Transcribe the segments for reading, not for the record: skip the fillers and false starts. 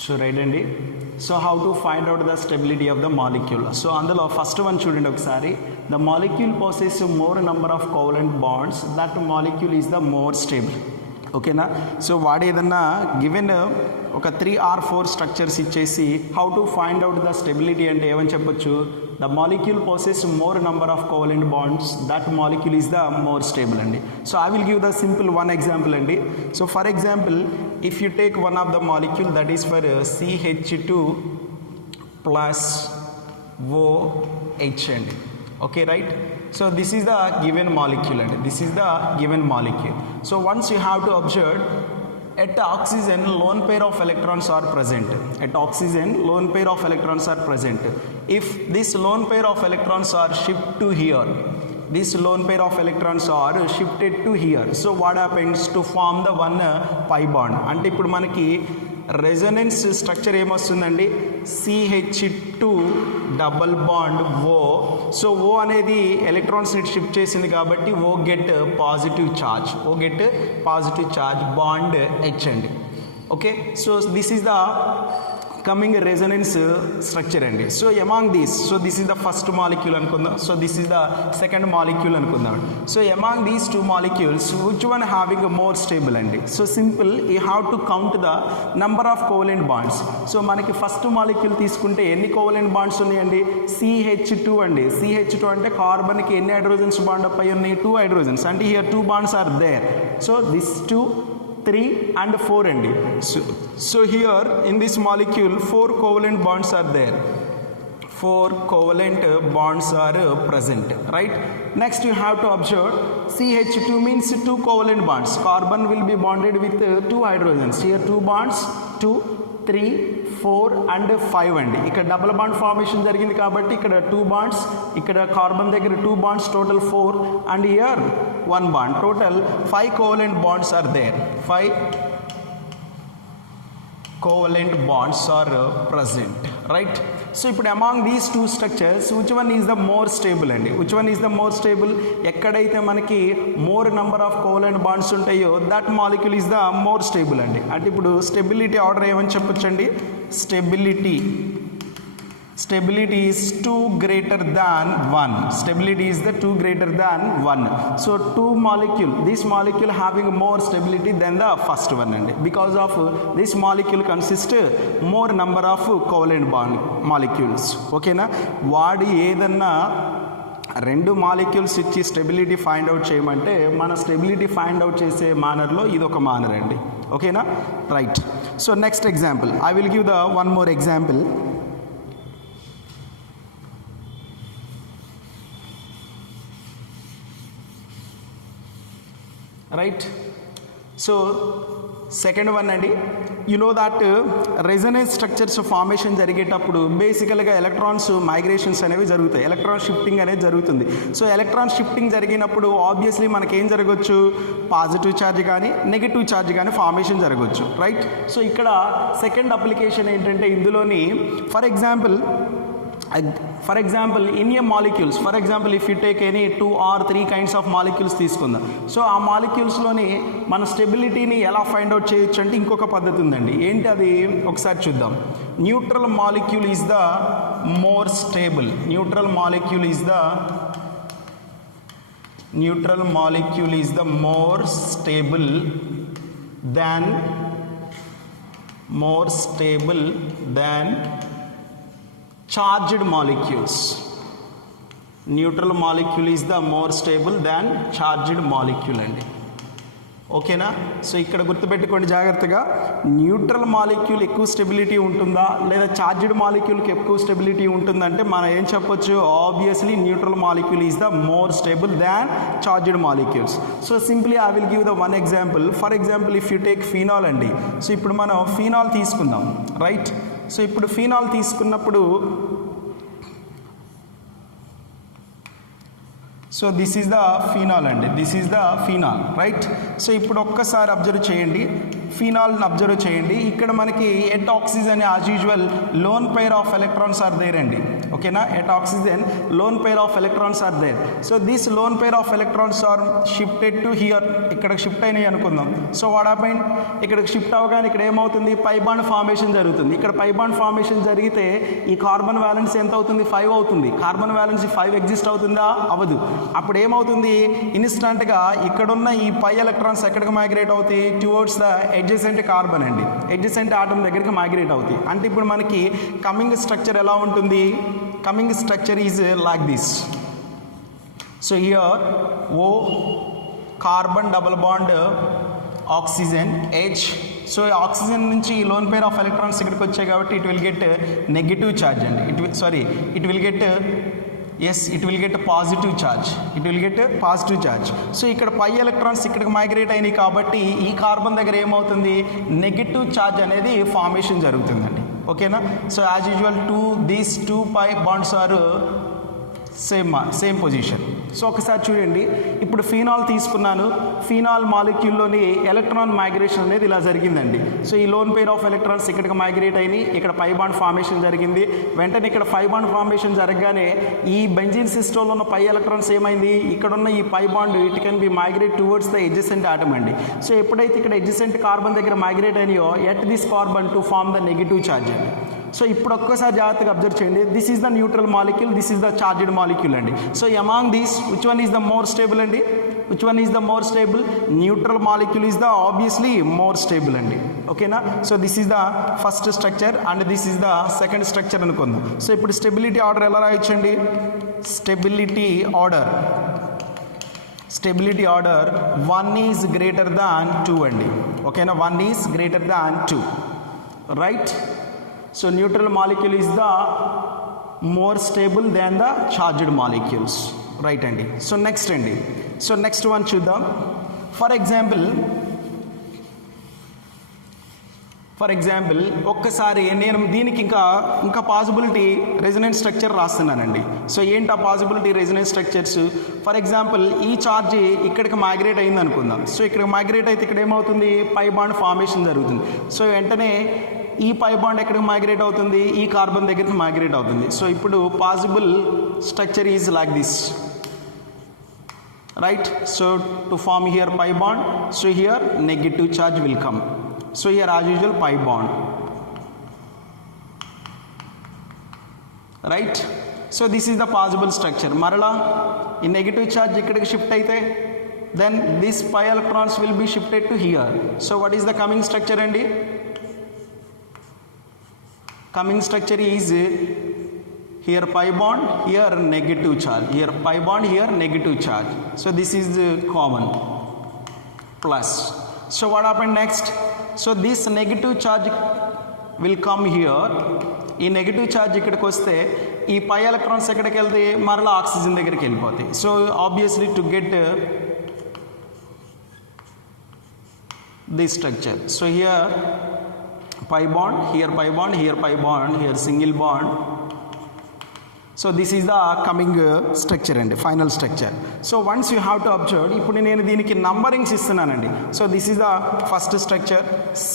So right అండి. So how to find out the stability of the molecule? So అందులో first one చూడండి ఒకసారి. The molecule possesses more number of covalent bonds. That molecule is the more stable. ఓకేనా. So వాడు ఏదన్నా given ఒక 3 or 4 structures ఇచ్చేసి how to find out the stability అంటే ఏమని చెప్పొచ్చు, the molecule possess more number of covalent bonds, that molecule is the more stable అండి. So I will give the simple one example అండి. So for example if you take one of the molecule that is for CH2 plus OH అండి. Okay, right? So this is the given molecule and this is the given molecule. So once you have to observe, at oxygen lone pair of electrons are present. At oxygen lone pair of electrons are present. If this lone pair of electrons are shifted to here, this lone pair of electrons are shifted to here. So what happens to form the one pi bond? అంటే ఇప్పుడు మనకి resonance structure ఏమొస్తుందండి, CH2 double bond O. So O అనేది ఎలక్ట్రాన్స్ని shift చేసింది కాబట్టి O get positive charge bond H అండి. Okay, so this is the coming resonance structure అండి. So among these, so this is the first molecule అనుకుందాం, so this is the second molecule అనుకుందాం. So among these 2 molecules which one having more stable అండి. So simple, you have to count the number of covalent bonds. So మనకి first molecule తీసుకుంటే ఎన్ని covalent bonds ఉన్నాయండి, CH2 అండి. CH2 అంటే కార్బన్కి ఎన్ని hydrogens bond up అయి ఉన్నాయి, 2 హైడ్రోజన్స్, అంటే here 2 bonds are there. So this 2, 3 and 4 అండి. So here in this molecule 4 covalent bonds are there. 4 covalent bonds are present, right? Next you have to observe CH2 means 2 covalent bonds. Carbon will be bonded with 2 hydrogens. Here 2 bonds, 2, 3, 4 and 5 అండి. ఇక్కడ double bond formation జరిగింది కాబట్టి ఇక్కడ 2 bonds, ఇక్కడ carbon దగ్గర 2 bonds, total 4 and here 1 bond, total 5 covalent bonds are there. 5 covalent bonds are present, right? So ఇప్పుడు among these 2 structures which one is the more stable అండి, which one is the more stable? ఎక్కడైతే మనకి more number of covalent bonds ఉంటాయో that molecule is the more stable అండి. అంటే ఇప్పుడు stability order ఏమని చెప్పొచ్చండి, stability is 2 greater than 1. Stability is the 2 greater than 1. So 2 molecule, this molecule having more stability than the first one and because of this molecule consists more number of covalent bond molecules. Okay na, వాడి ఏదన్నా 2 molecules ఇచ్చి stability find out చేయమంటే మన stability find out చేసే మానర్లో ఇది ఒక manner అండి. ఓకేనా, right. So next example, I will give the one more example. Right, so second one అండి. You know that resonance structures formation జరిగేటప్పుడు బేసికల్గా ఎలక్ట్రాన్స్ మైగ్రేషన్స్ అనేవి జరుగుతాయి, ఎలక్ట్రాన్ షిఫ్టింగ్ అనేది జరుగుతుంది. సో ఎలక్ట్రాన్ షిఫ్టింగ్ జరిగినప్పుడు ఆబ్వియస్లీ మనకేం జరగవచ్చు, పాజిటివ్ ఛార్జ్ కానీ నెగిటివ్ ఛార్జ్ కానీ ఫార్మేషన్ జరగవచ్చు, రైట్. సో ఇక్కడ సెకండ్ అప్లికేషన్ ఏంటంటే ఇందులోని for example in a molecules, for example if you take any 2 or 3 kinds of molecules తీసుకుందాం. సో ఆ మాలిక్యూల్స్లోని మన స్టెబిలిటీని ఎలా ఫైండ్ అవుట్ చేయొచ్చు అంటే ఇంకొక పద్ధతి ఉందండి. ఏంటి అది ఒకసారి చూద్దాం. Neutral molecule is the more stable. Neutral molecule is the more stable than charged molecules. Neutral molecule is the more stable than charged molecule అండి. ఓకేనా, సో ఇక్కడ గుర్తుపెట్టుకోండి జాగ్రత్తగా, న్యూట్రల్ మాలిక్యూల్ ఎక్కువ స్టెబిలిటీ ఉంటుందా లేదా చార్జ్డ్ మాలిక్యూల్కి ఎక్కువ స్టెబిలిటీ ఉంటుందంటే మనం ఏం చెప్పొచ్చు, obviously neutral molecule is the more stable than charged molecules. So simply I will give the one example. For example if you take phenol అండి. సో ఇప్పుడు మనం ఫీనాల్ తీసుకుందాం, రైట్. సో ఇప్పుడు ఫీనాల్ తీసుకున్నప్పుడు so this is the phenol అండి, this is the phenol, right. So ఇప్పుడు ఒక్కసారి observe చేయండి, ఫీనాల్ని అబ్జర్వ్ చేయండి. ఇక్కడ మనకి at oxygen as usual lone pair of electrons are there అండి. ఓకేనా, at oxygen lone pair of electrons are there. So this lone pair of electrons are shifted to here. ఇక్కడికి షిఫ్ట్ అయినాయి అనుకుందాం. సో వాట్ హ్యాపెండ్, ఇక్కడికి shift అవ్వగానే ఇక్కడ ఏమవుతుంది, పై bond formation జరుగుతుంది. ఇక్కడ పై బాండ్ ఫార్మేషన్ జరిగితే ఈ కార్బన్ వ్యాలెన్స్ ఎంత అవుతుంది, 5 అవుతుంది. కార్బన్ వ్యాలెన్స్ 5 ఎగ్జిస్ట్ అవుతుందా, అవ్వదు. అప్పుడు ఏమవుతుంది, ఇన్స్టంట్గా ఇక్కడున్న ఈ పై ఎలక్ట్రాన్స్ ఎక్కడికి మైగ్రేట్ అవుతాయి, టువర్డ్స్ ద ఎడ్జసెంట్ కార్బన్ అండి, ఎడ్జసెంట్ ఆటమ్ దగ్గరికి మైగ్రేట్ అవుతాయి. అంటే ఇప్పుడు మనకి కమింగ్ స్ట్రక్చర్ ఎలా ఉంటుంది, coming structure is like this. So here O carbon double bond oxygen H. So oxygen నుంచి లోన్ పేర్ ఆఫ్ ఎలక్ట్రాన్స్ ఇక్కడికి వచ్చాయి కాబట్టి it will get negative charge అండి. It will get positive charge. Positive charge. So ఇక్కడ pi electrons ఇక్కడికి migrate అయినాయి కాబట్టి ఈ కార్బన్ దగ్గర ఏమవుతుంది, నెగిటివ్ ఛార్జ్ అనేది ఫార్మేషన్ జరుగుతుందండి. ఓకేనా. So as usual these two pi bonds are same position. సో ఒకసారి చూడండి, ఇప్పుడు ఫీనాల్ తీసుకున్నాను. ఫీనాల్ మాలిక్యూల్లోని ఎలక్ట్రాన్ మైగ్రేషన్ అనేది ఇలా జరిగిందండి. సో ఈ లోన్ పెయిర్ ఆఫ్ ఎలక్ట్రాన్స్ ఇక్కడికి మైగ్రేట్ అయినాయి, ఇక్కడ పై బాండ్ ఫార్మేషన్ జరిగింది. వెంటనే ఇక్కడ పై బాండ్ ఫార్మేషన్ జరగగానే ఈ బెంజీన్ సిస్టంలో ఉన్న పై ఎలక్ట్రాన్స్ ఏమైంది, ఇక్కడున్న ఈ pi bond it can be migrate towards the adjacent atom అండి. సో ఎప్పుడైతే ఇక్కడ ఎడ్జసెంట్ కార్బన్ దగ్గర మైగ్రేట్ అయినాయో at this carbon to form the negative charge అండి. సో ఇప్పుడు ఒక్కసారి జాగ్రత్తగా అబ్జర్వ్ చేయండి. This is the neutral molecule, this is the charged molecule అండి. So among these which one is the more stable అండి, which one is the more stable, neutral molecule is the obviously more stable అండి. ఓకేనా. So this is the first structure and this is the second structure అనుకుందాం. So ఇప్పుడు stability order ఎలా రాయొచ్చండి, stability order 1 is greater than 2 అండి. ఓకేనా, 1 is greater than 2, right. So neutral molecule is the more stable than the charged molecules, right andi. So next one చూద్దాం. for example ఒక్కసారి నేను దీనికి ఇంకా పాసిబిలిటీ రెజొనెన్స్ స్ట్రక్చర్ రాస్తున్నానండి. సో ఏంటి ఆ possibility resonance structures, for example ఈ charge ఇక్కడికి migrate అయింది అనుకుందాం. సో ఇక్కడ మైగ్రేట్ అయితే ఇక్కడ ఏమవుతుంది, పై బాండ్ ఫార్మేషన్ జరుగుతుంది. సో వెంటనే ఈ పై బాండ్ ఎక్కడికి మైగ్రేట్ అవుతుంది, ఈ కార్బన్ దగ్గరికి మైగ్రేట్ అవుతుంది. సో ఇప్పుడు possible structure is like this, right. So to form here pi bond, so here negative charge will come. So here as usual pi bond, right. So this is the possible structure. మరలా ఈ negative charge ఇక్కడికి shift అయితే then this pi electrons will be shifted to here. So what is the coming structure అండి, coming structure is here pi bond, here negative charge, here pi bond, here negative charge. So this is common plus. So what happened next, so this negative charge will come here. ఈ negative charge ఇక్కడికి వస్తే ఈ పై electrons ఎక్కడికి వెళ్తాయి, మరలా oxygen దగ్గరికి వెళ్ళిపోతాయి. So obviously to get this structure, so here pi bond, here pi bond, here pi bond, here single bond. So this is the coming structure and final structure. So once you have to observe, ఇప్పుడు నేను దీనికి numberings ఇస్తున్నానండి. So this is the first structure,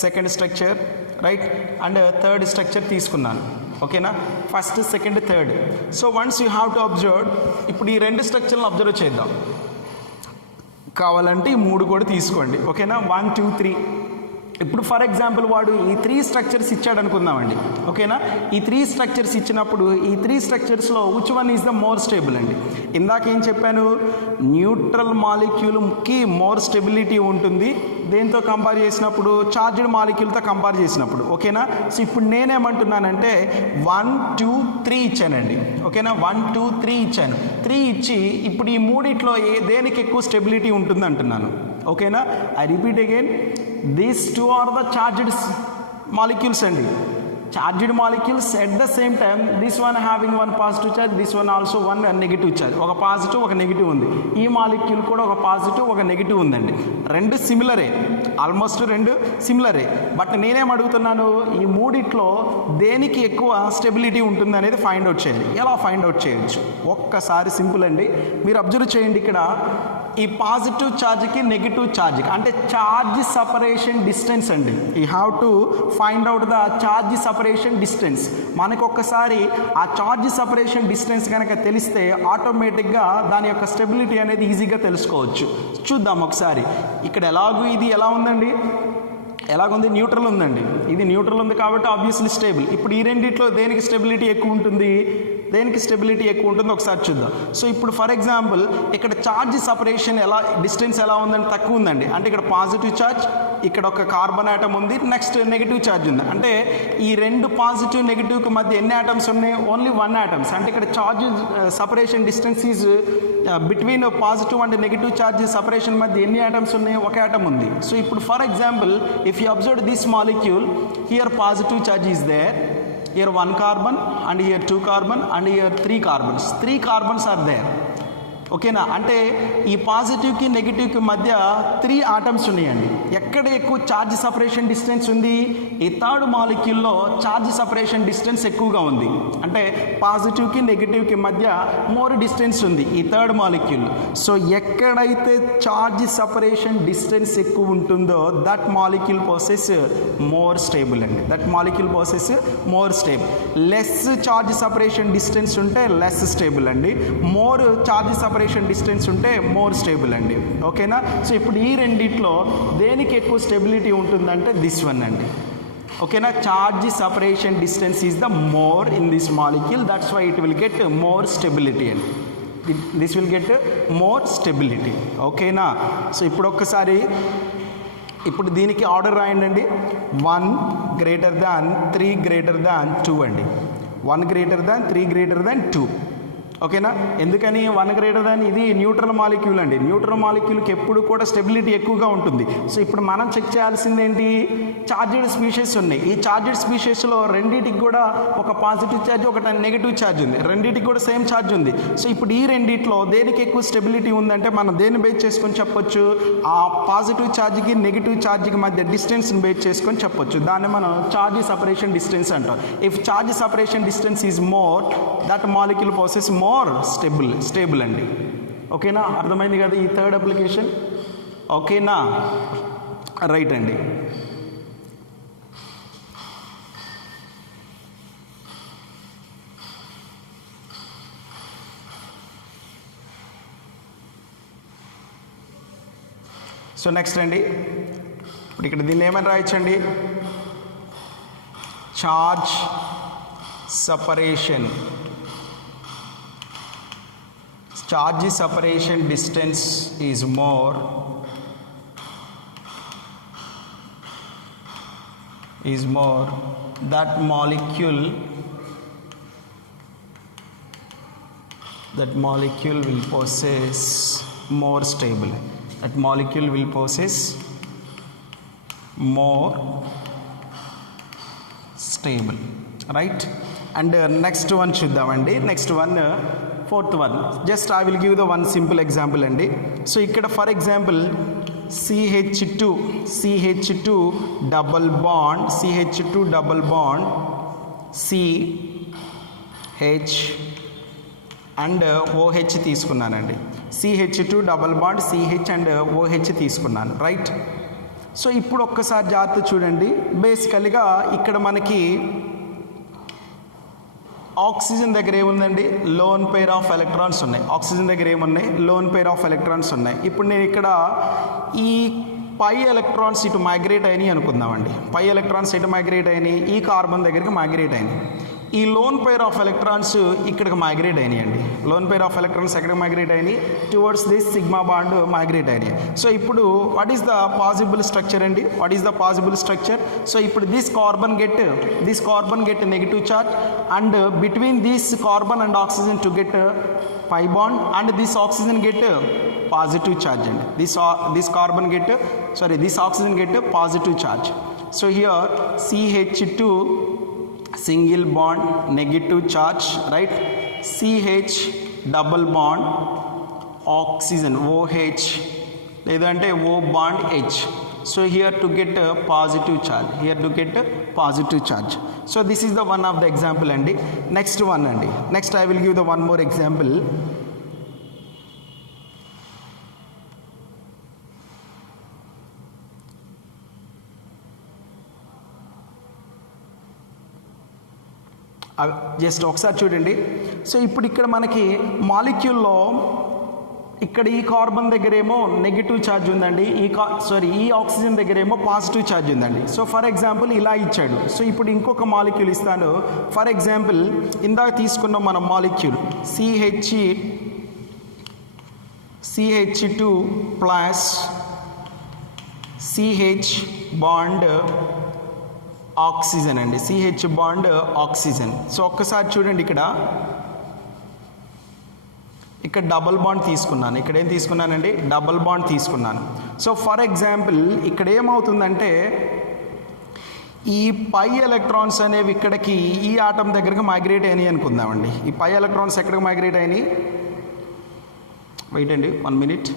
second structure, right, and third structure తీసుకున్నాను. ఓకేనా, first second third. So once you have to observe, ఇప్పుడు ఈ రెండు స్ట్రక్చర్లను observe చేద్దాం. కావాలంటే ఈ 3 కూడా తీసుకోండి. ఓకేనా, 1 2 3. ఇప్పుడు ఫర్ ఎగ్జాంపుల్ వాడు ఈ 3 స్ట్రక్చర్స్ ఇచ్చాడు అనుకుందామండి. ఓకేనా, ఈ 3 స్ట్రక్చర్స్ ఇచ్చినప్పుడు ఈ 3 స్ట్రక్చర్స్లో which one is the more stable అండి. ఇందాక ఏం చెప్పాను, న్యూట్రల్ మాలిక్యూల్కి మోర్ స్టెబిలిటీ ఉంటుంది దేంతో కంపేర్ చేసినప్పుడు, చార్జ్డ్ మాలిక్యూల్తో కంపేర్ చేసినప్పుడు. ఓకేనా, సో ఇప్పుడు నేనేమంటున్నానంటే 1 2 3 ఇచ్చానండి. ఓకేనా, 1 2 3 ఇచ్చాను. 3 ఇచ్చి ఇప్పుడు ఈ మూడిట్లో దేనికి ఎక్కువ స్టెబిలిటీ ఉంటుంది అంటున్నాను. ఓకేనా, I repeat again, these 2 are the charged molecules అండి. Charged molecules at the same time this one having 1 positive charge, this one also 1 negative charge. ఒక పాజిటివ్ ఒక నెగిటివ్ ఉంది. ఈ మాలిక్యూల్ కూడా ఒక పాజిటివ్ ఒక నెగిటివ్ ఉందండి. రెండు సిమిలరే, ఆల్మోస్ట్ రెండు సిమిలరే. బట్ నేనేం అడుగుతున్నాను, ఈ మూడిట్లో దేనికి ఎక్కువ స్టెబిలిటీ ఉంటుంది అనేది ఫైండ్ అవుట్ చేయాలి. ఎలా ఫైండ్ అవుట్ చేయొచ్చు, ఒక్కసారి సింపుల్ అండి. మీరు అబ్జర్వ్ చేయండి, ఈ పాజిటివ్ ఛార్జ్కి నెగిటివ్ ఛార్జ్కి అంటే ఛార్జ్ సపరేషన్ డిస్టెన్స్ అండి. You have to find out the charge separation distance. మనకు ఒక్కసారి ఆ ఛార్జ్ సపరేషన్ డిస్టెన్స్ కనుక తెలిస్తే ఆటోమేటిక్గా దాని యొక్క స్టెబిలిటీ అనేది ఈజీగా తెలుసుకోవచ్చు. చూద్దాం ఒకసారి. ఇక్కడ ఎలాగూ ఇది ఎలా ఉందండి, ఎలాగుంది, న్యూట్రల్ ఉందండి. ఇది న్యూట్రల్ ఉంది కాబట్టి ఆబ్వియస్లీ స్టేబుల్. ఇప్పుడు ఈ రెండిట్లో దేనికి స్టెబిలిటీ ఎక్కువ ఉంటుంది, దేనికి స్టెబిలిటీ ఎక్కువ ఉంటుందో ఒకసారి చూద్దాం. సో ఇప్పుడు ఫర్ ఎగ్జాంపుల్ ఇక్కడ ఛార్జ్ సపరేషన్ డిస్టెన్స్ ఎలా ఉందంటే తక్కువ ఉందండి. అంటే ఇక్కడ పాజిటివ్ ఛార్జ్, ఇక్కడ ఒక కార్బన్ ఆటమ్ ఉంది, నెక్స్ట్ నెగిటివ్ ఛార్జ్ ఉంది. అంటే ఈ రెండు పాజిటివ్ నెగిటివ్కి మధ్య ఎన్ని ఆటమ్స్ ఉన్నాయి, ఓన్లీ 1 ఆటమ్స్. అంటే ఇక్కడ charge separation distance is between positive and negative charge separation మధ్య ఎన్ని ఆటమ్స్ ఉన్నాయి, ఒక ఆటమ్ ఉంది. సో ఇప్పుడు for example if you observe this molecule, here positive charge is there, here 1 carbon and here 2 carbon and here 3 carbons. 3 carbons are there. ఓకేనా? అంటే ఈ పాజిటివ్కి నెగిటివ్కి మధ్య 3 ఆటమ్స్ ఉన్నాయండి. ఎక్కడ ఎక్కువ ఛార్జ్ సపరేషన్ డిస్టెన్స్ ఉంది, ఈ థర్డ్ మాలిక్యూల్లో ఛార్జ్ సపరేషన్ డిస్టెన్స్ ఎక్కువగా ఉంది. అంటే పాజిటివ్కి నెగిటివ్కి మధ్య మోర్ డిస్టెన్స్ ఉంది ఈ థర్డ్ మాలిక్యూల్. సో ఎక్కడైతే ఛార్జ్ సపరేషన్ డిస్టెన్స్ ఎక్కువ ఉంటుందో that molecule possess more stable అండి. That molecule possess more stable. Less charge separation distance ఉంటే లెస్ స్టేబుల్ అండి. మోర్ ఛార్జ్ సపరేషన్ డిస్టెన్స్ ఉంటే మోర్ స్టేబుల్ అండి. ఓకేనా? సో ఇప్పుడు ఈ రెండిట్లో దేనికి ఎక్కువ స్టెబిలిటీ ఉంటుందంటే దిస్ వన్ అండి. ఓకేనా? Charge separation distance is the more in this molecule, that's why it will get more stability అండి. This will get more stability. ఓకేనా? సో ఇప్పుడు ఒక్కసారి ఇప్పుడు దీనికి ఆర్డర్ రాయండి. 1 greater than 3 greater than 2 అండి. 1 greater than 3 greater than 2. ఓకేనా? ఎందుకని 1 greater than, ఇది న్యూట్రల్ మాలిక్యూల్ అండి. న్యూట్రల్ మాలిక్యూల్కి ఎప్పుడు కూడా స్టెబిలిటీ ఎక్కువగా ఉంటుంది. సో ఇప్పుడు మనం చెక్ చేయాల్సింది ఏంటి, ఛార్జెడ్ స్పీషీస్ ఉన్నాయి. ఈ ఛార్జెడ్ స్పీషీస్లో రెండింటికి కూడా ఒక పాజిటివ్ ఛార్జ్, ఒక నెగిటివ్ ఛార్జ్ ఉంది. రెండింటికి కూడా సేమ్ ఛార్జ్ ఉంది. సో ఇప్పుడు ఈ రెండిట్లో దేనికి ఎక్కువ స్టెబిలిటీ ఉందంటే మనం దేన్ని బేస్ చేసుకొని చెప్పొచ్చు, ఆ పాజిటివ్ ఛార్జ్కి నెగిటివ్ ఛార్జ్కి మధ్య డిస్టెన్స్ని బేస్ చేసుకొని చెప్పొచ్చు. దాన్ని మనం ఛార్జ్ సపరేషన్ డిస్టెన్స్ అంటాం. If charge separation distance is more, that molecule possess more stable అండి. ఓకేనా? అర్థమైంది కదా ఈ థర్డ్ అప్లికేషన్? ఓకేనా? రైట్ అండి. సో నెక్స్ట్ అండి, ఇప్పుడు ఇక్కడ దీన్ని ఏమని రాయొచ్చండి, charge separation, charge separation distance is more, that molecule will possess more stable, that molecule will possess more stable, right? And next one చూద్దామండి. Next one fourth one. Just I will give the one simple example అండి. So ఇక్కడ for example CH2 double bond CH and OH తీసుకున్నానండి. CH2 double bond CH and OH తీసుకున్నాను, right? So ఇప్పుడు ఒక్కసారి జాగ్రత్త చూడండి. బేసికల్గా ఇక్కడ మనకి ఆక్సిజన్ దగ్గర ఏముందండి, లోన్ పెయిర్ ఆఫ్ ఎలక్ట్రాన్స్ ఉన్నాయి. ఆక్సిజన్ దగ్గర ఏమున్నాయి, లోన్ పెయిర్ ఆఫ్ ఎలక్ట్రాన్స్ ఉన్నాయి. ఇప్పుడు నేను ఇక్కడ ఈ పై ఎలక్ట్రాన్స్ ఇటు మైగ్రేట్ అయినాయి అనుకుందామండి. పై ఎలక్ట్రాన్స్ ఇటు మైగ్రేట్ అయినాయి, ఈ కార్బన్ దగ్గరికి మైగ్రేట్ అయినాయి. ఈ లోన్ పెయిర్ ఆఫ్ ఎలక్ట్రాన్స్ ఇక్కడికి మైగ్రేట్ అయినాయండి. లోన్ పెయిర్ ఆఫ్ ఎలక్ట్రాన్స్ ఎక్కడికి మైగ్రేట్ అయినాయి, towards this sigma bond migrate అయినాయి. సో ఇప్పుడు what is the possible structure అండి, what is the possible structure? So ఇప్పుడు this carbon get negative charge and between this carbon and oxygen to get pi bond and this oxygen get positive charge and this oxygen get positive charge. So here CH2 single bond negative charge, right? CH double bond oxygen OH ledante O bond H. So here to get a positive charge, so this is the one of the example andi. Next one andi, next I will give the one more example. Just ఒకసారి చూడండి. So ఇప్పుడు ఇక్కడ మనకి మాలిక్యూల్లో ఇక్కడ ఈ carbon దగ్గరేమో negative charge ఉందండి, ఈ oxygen దగ్గరేమో positive charge ఉందండి. సో ఫర్ ఎగ్జాంపుల్ ఇలా ఇచ్చాడు. సో ఇప్పుడు ఇంకొక మాలిక్యూల్ ఇస్తాను. ఫర్ ఎగ్జాంపుల్ ఇందాక తీసుకున్న మన molecule CH2 plus CH bond oxygen అండి, CH బాండ్ ఆక్సిజన్. సో ఒక్కసారి చూడండి, ఇక్కడ డబుల్ బాండ్ తీసుకున్నాను. ఇక్కడ ఏం తీసుకున్నానండి? డబుల్ బాండ్ తీసుకున్నాను. సో ఫర్ ఎగ్జాంపుల్ ఇక్కడ ఏమవుతుందంటే ఈ పై ఎలక్ట్రాన్స్ అనేవి ఇక్కడికి ఈ ఆటం దగ్గరికి మైగ్రేట్ అయినాయి అనుకుందామండి. ఈ పై ఎలక్ట్రాన్స్ ఎక్కడికి మైగ్రేట్ అయినాయి? వెయిట్ అండి 1 minute.